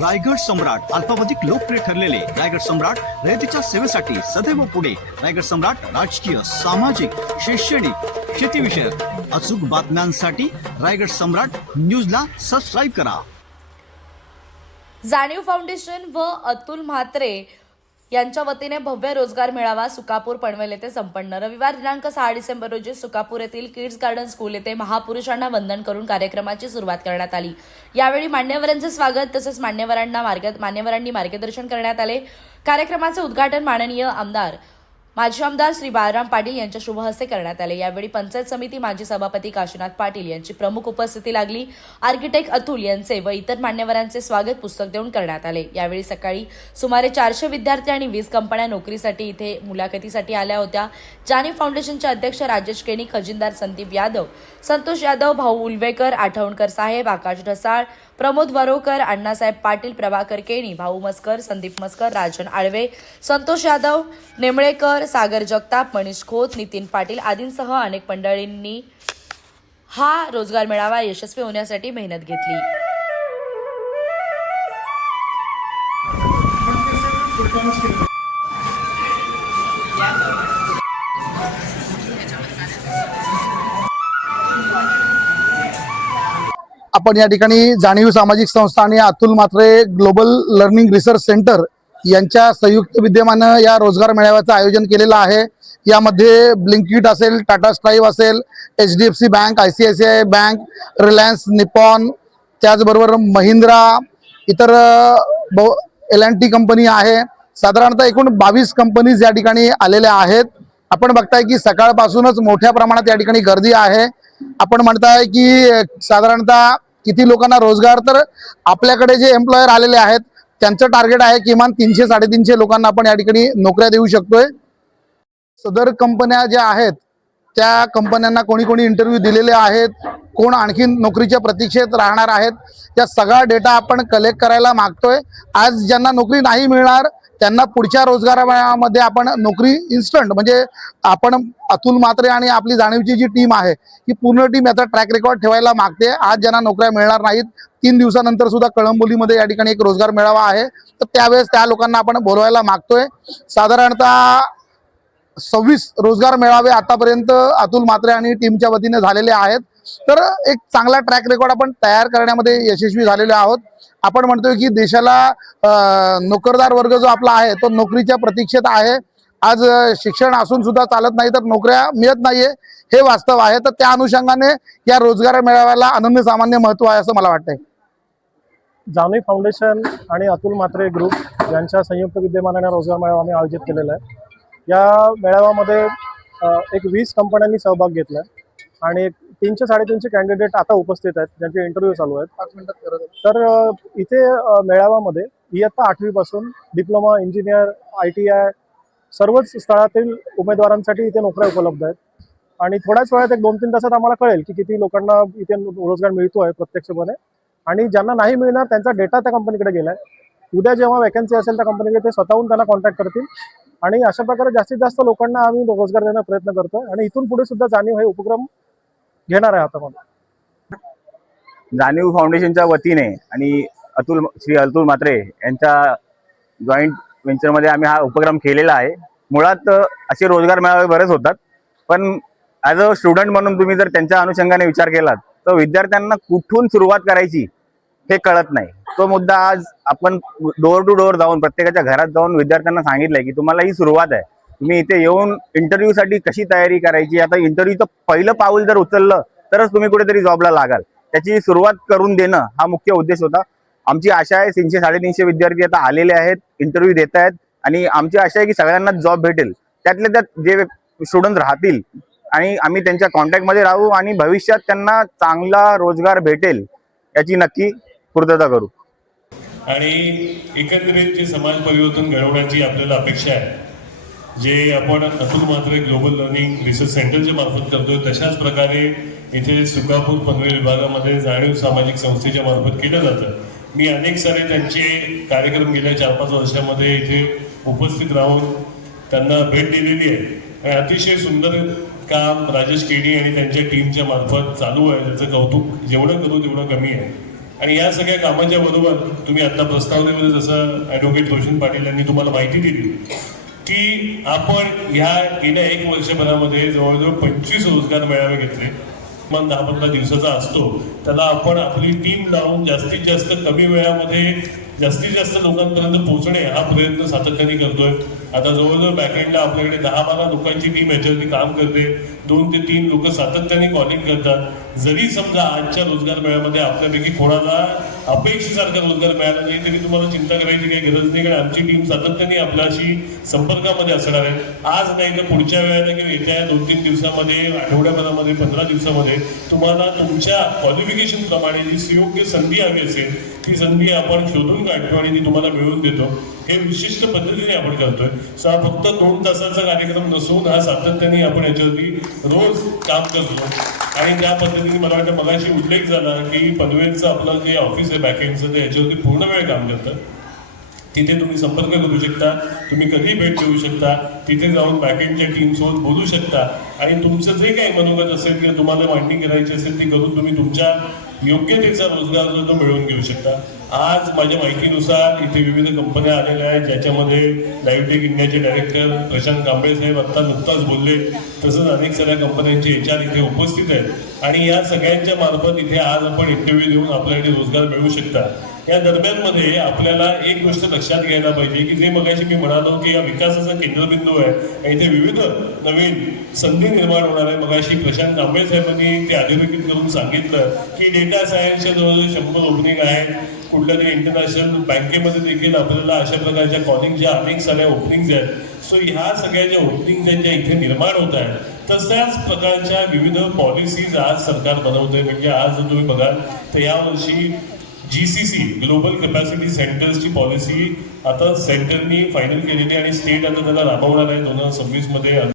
रायगड सम्राट अल्पावधिक लोकप्रिय ठरलेले रायगड सम्राट रयतेच्या सेवेसाठी सदैव पुढे. रायगड सम्राट राजकीय सामाजिक शैक्षणिक शेतीविषयक अचूक बातम्यांसाठी रायगड सम्राट न्यूजला सबस्क्राईब करा. जाणीव फाउंडेशन व अतुल म्हात्रे यांच्या वतीने भव्य रोजगार मेळावा सुकापूर पनवेल येथे संपन्न. रविवार दिनांक सहा डिसेंबर रोजी सुकापूर येथील किड्स गार्डन स्कूल येथे महापुरुषांना वंदन करून कार्यक्रमाची सुरुवात करण्यात आली. यावेळी मान्यवरांचे स्वागत तसेच मान्यवरांना मार्ग मान्यवरांनी मार्गदर्शन करण्यात आले. कार्यक्रमाचे उद्घाटन माननीय आमदार माजी आमदार श्री बाळराम पाटील यांच्या शुभहस्ते करण्यात आले. यावेळी पंचायत समिती माजी सभापती काशीनाथ पाटील यांची प्रमुख उपस्थिती लागली. आर्किटेक्ट अतुल यांचे व इतर मान्यवरांचे स्वागत पुस्तक देऊन करण्यात आले. यावेळी सकाळी सुमारे चारशे विद्यार्थी आणि वीस कंपन्या नोकरीसाठी इथे मुलाखतीसाठी आल्या होत्या. जानी फाउंडेशनचे अध्यक्ष राजेश केणी खजिनदार संदीप यादव संतोष यादव भाऊ उलवेकर आठवणकर साहेब आकाश ढसाळ प्रमोद वरोकर अण्णासाहेब पाटील प्रभाकर केणी भाऊ मस्कर संदीप मस्कर राजन आळवे संतोष यादव नेमळेकर सागर जगताप मनीष खोत नितीन पाटील आदींसह अनेक मंडळींनी हा रोजगार मेळावा यशस्वी होण्यासाठी मेहनत घेतली. आपण या ठिकाणी जाणीव सामाजिक संस्था आणि Atul Mhatre global learning research centre यांच्या संयुक्त विद्यमानं या रोजगार मेळाव्याचं आयोजन केलेलं आहे. यामध्ये ब्लिंकिट असेल टाटा स्ट्राईव्ह असेल H D F C bank I C I C I bank Reliance Nippon त्याचबरोबर महिंद्रा इतर एल अँड टी कंपनी आहे. साधारणतः एकूण बावीस कंपनीज या ठिकाणी आलेल्या आहेत. आपण बघताय की सकाळपासूनच मोठ्या प्रमाणात या ठिकाणी गर्दी आहे. आपण म्हणताय की साधारणतः किती लोकांना रोजगार? तर आपल्याकडे जे एम्प्लॉयर आलेले आहेत त्यांचं टार्गेट आहे किमान तीनशे साडेतीनशे लोकांना आपण या ठिकाणी नोकऱ्या देऊ शकतोय. सदर कंपन्या ज्या आहेत त्या कंपन्यांना कोणी कोणी इंटरव्ह्यू दिलेले आहेत कोण आणखी नोकरीच्या प्रतीक्षेत राहणार आहेत या सगळा डेटा आपण कलेक्ट करायला मागतोय. आज ज्यांना नोकरी नाही मिळणार त्यांना पुढच्या रोजगारामध्ये आपण नोकरी इन्स्टंट म्हणजे आपण अतुल मात्रे आणि आपली जाणीवची जी टीम आहे ही पूर्ण टीम याचा ट्रॅक रेकॉर्ड ठेवायला मागते. आज ज्यांना नोकऱ्या मिळणार नाहीत तीन दिवसानंतर सुद्धा कळंबोलीमध्ये या ठिकाणी एक रोजगार मेळावा आहे. तर त्यावेळेस त्या लोकांना आपण बोलवायला मागतोय. साधारणतः सव्वीस रोजगार मेळावे आतापर्यंत अतुल मात्रे आणि टीमच्या वतीने झालेले आहेत. तर एक चांगला ट्रॅक रेकॉर्ड आपण तयार करण्यामध्ये यशस्वी झालेले आहोत. आपण म्हणतोय की देशाला नोकरदार वर्ग जो आपला आहे तो नोकरीच्या प्रतीक्षेत आहे. आज शिक्षण असून सुद्धा चालत नाही तर नोकऱ्या मिळत नाहीये हे वास्तव आहे. तर त्या अनुषंगाने या रोजगार मेळाव्याला अनन्यसामान्य महत्त्व आहे असं मला वाटतंय. जाणवी फाउंडेशन आणि अतुल म्हात्रे ग्रुप यांच्या संयुक्त विद्यमानाने रोजगार मेळावा आम्ही आयोजित केलेला आहे. या मेळाव्यामध्ये एक वीस कंपन्यांनी सहभाग घेतला आहे आणि तीनशे साडेतीनशे कॅन्डिडेट आता उपस्थित आहेत ज्यांचे इंटरव्ह्यू चालू आहेत. तर इथे मेळाव्यामध्ये इयत्ता आठवीपासून diploma engineer I T I सर्वच स्थळातील उमेदवारांसाठी इथे नोकऱ्या उपलब्ध आहेत. आणि थोड्याच वेळात एक दोन तीन तासात आम्हाला कळेल की किती लोकांना इथे रोजगार मिळतो आहे प्रत्यक्षपणे. आणि ज्यांना नाही मिळणार त्यांचा डेटा त्या कंपनीकडे गेलाय. उद्या जेव्हा वॅकन्सी असेल त्या कंपनीकडे ते स्वतःहून त्यांना कॉन्टॅक्ट करतील. आणि अशा प्रकारे जास्तीत जास्त लोकांना आम्ही रोजगार देण्याचा प्रयत्न करतोय. आणि इथून पुढे सुद्धा जाणीव हे उपक्रम घेणार आहे हातामध्ये जाणीव फाउंडेशनच्या वतीने आणि अतुल श्री अतुल मात्रे यांच्या जॉईंट व्हेंचरमध्ये आम्ही हा उपक्रम केलेला आहे. मुळात असे रोजगार मेळावे बरेच होतात पण ॲज अ स्टुडंट म्हणून तुम्ही जर त्यांच्या अनुषंगाने विचार केलात तर विद्यार्थ्यांना कुठून सुरुवात करायची हे कळत नाही. तो मुद्दा आज आपण डोअर टू डोअर जाऊन प्रत्येकाच्या घरात जाऊन विद्यार्थ्यांना सांगितलंय की तुम्हाला ही सुरुवात आहे. तुम्ही इथे येऊन इंटरव्ह्यू साठी कशी तयारी करायची? आता इंटरव्ह्यूचं पहिलं पाऊल जर उचललं तरच तुम्ही कुठेतरी जॉबला लागाल. त्याची सुरुवात करून देणं हा मुख्य उद्देश होता. आमची आशा आहे तीनशे साडेतीनशे विद्यार्थी आता आलेले आहेत इंटरव्ह्यू देत आहेत आणि आमची आशा आहे की सगळ्यांना जॉब भेटेल. त्यातले त्यात जे स्टुडंट राहतील आणि आम्ही त्यांच्या कॉन्टॅक्टमध्ये राहू आणि भविष्यात त्यांना चांगला रोजगार भेटेल याची नक्की पूर्तता करू. आणि एकंदरीत जे समाज परिवर्तन घडवण्याची आपल्याला अपेक्षा आहे जे आपण Atul Mhatre global learning research सेंटरच्या मार्फत करतोय तशाच प्रकारे इथे सुकापूर पनवेल विभागामध्ये जाणीव सामाजिक संस्थेच्या मार्फत केलं जातं. मी अनेक सारे त्यांचे कार्यक्रम गेल्या चार पाच वर्षामध्ये इथे उपस्थित राहून त्यांना भेट दिलेली आहे. आणि अतिशय सुंदर काम राजेश केडी आणि त्यांच्या टीमच्या मार्फत चालू आहे. त्याचं कौतुक जेवढं करू तेवढं कमी आहे. आणि या सगळ्या कामाच्या बरोबर तुम्ही आता प्रस्तावनेमध्ये जसं ॲडव्होकेट रोशन पाटील यांनी तुम्हाला माहिती दिली की आपण ह्या गेल्या एक वर्षभरामध्ये जवळजवळ पंचवीस रोजगार मेळावे घेतले. किमान दहा पंधरा दिवसाचा असतो. त्याला आपण आपली टीम लावून जास्तीत जास्त कमी वेळामध्ये जास्तीत जास्त लोकांपर्यंत पोहोचणे हा प्रयत्न सातत्याने करतोय. आता जवळजवळ बॅकएंडला आपल्याकडे दहा बारा लोकांची टीम याच्यावरती काम करते. दोन ते तीन लोक सातत्याने कॉलिंग करतात. जरी समजा आजच्या रोजगार मेळ्यामध्ये आपल्यापैकी कोणाला अपेक्षेसारखा रोजगार मिळाला नाही तरी तुम्हाला चिंता करायची काही गरज नाही कारण आमची टीम सातत्याने आपल्याशी संपर्कामध्ये असणार आहे. आज नाही तर पुढच्या वेळेला किंवा येत्या दोन तीन दिवसामध्ये आठवड्याभरामध्ये पंधरा दिवसामध्ये तुम्हाला तुमच्या क्वालिफिकेशन प्रमाणे जी सुयोग्य संधी हवी असेल ती संधी आपण शोधून काढतो आणि ती तुम्हाला मिळवून देतो. हे विशिष्ट पद्धतीने आपण करतोय. सो हा फक्त दोन तासाचा कार्यक्रम नसून हा सातत्याने आपण याच्यावरती रोज काम करतो. आणि त्या पद्धतीने मला वाटतं मगाशी उल्लेख झाला की पनवेलचं आपलं जे ऑफिस आहे बॅकएंडचं ते याच्यावरती पूर्ण वेळ काम करतं तिथे तुम्ही संपर्क करू शकता तुम्ही कधी भेट देऊ शकता तिथे जाऊन बॅकेंडच्या टीमसोबत बोलू शकता. आणि तुमचं जे काही मनोगत असेल किंवा तुम्हाला मांडणी करायची असेल ती करून तुम्ही तुमच्या योग्य त्याचा रोजगार जो तो मिळवून घेऊ शकता. आज माझ्या माहितीनुसार इथे विविध कंपन्या आलेल्या आहेत ज्याच्यामध्ये लाईव्हटेक इंडियाचे डायरेक्टर प्रशांत कांबळे साहेब आत्ता नुकताच बोलले. तसंच अनेक साऱ्या कंपन्यांचे एच आर इथे उपस्थित आहेत. आणि या सगळ्यांच्या मार्फत इथे आज आपण इंटरव्ह्यू देऊन आपल्याकडे रोजगार मिळवू शकता. या दरम्यानमध्ये आपल्याला एक गोष्ट लक्षात घ्यायला पाहिजे की जे मगाशी मी म्हणालो की या विकासाचा केंद्रबिंदू आहे. आणि इथे विविध नवीन संधी निर्माण होणार आहे मगाशी प्रशांत कांबळे साहेबांनी ते अधोरेखित करून सांगितलं की डेटा सायन्सच्या जवळजवळ शंभर ओपनिंग आहेत. कुठल्या तरी इंटरनॅशनल बँकेमध्ये देखील आपल्याला अशा प्रकारच्या कॉलिंगच्या अनेक साऱ्या ओपनिंग्ज आहेत. सो ह्या सगळ्या ज्या ओपनिंग्ज आहेत ज्या इथे निर्माण होत आहेत तशाच प्रकारच्या विविध पॉलिसीज आज सरकार बनवते म्हणजे आज जर तुम्ही बघाल तर यावर्षी G C C global capacity सेंटर्सची policy आता सेंटरनी फायनल केलेली आहे आणि स्टेट आता त्याला राबवणार आहे दोन हजार सव्वीसमध्ये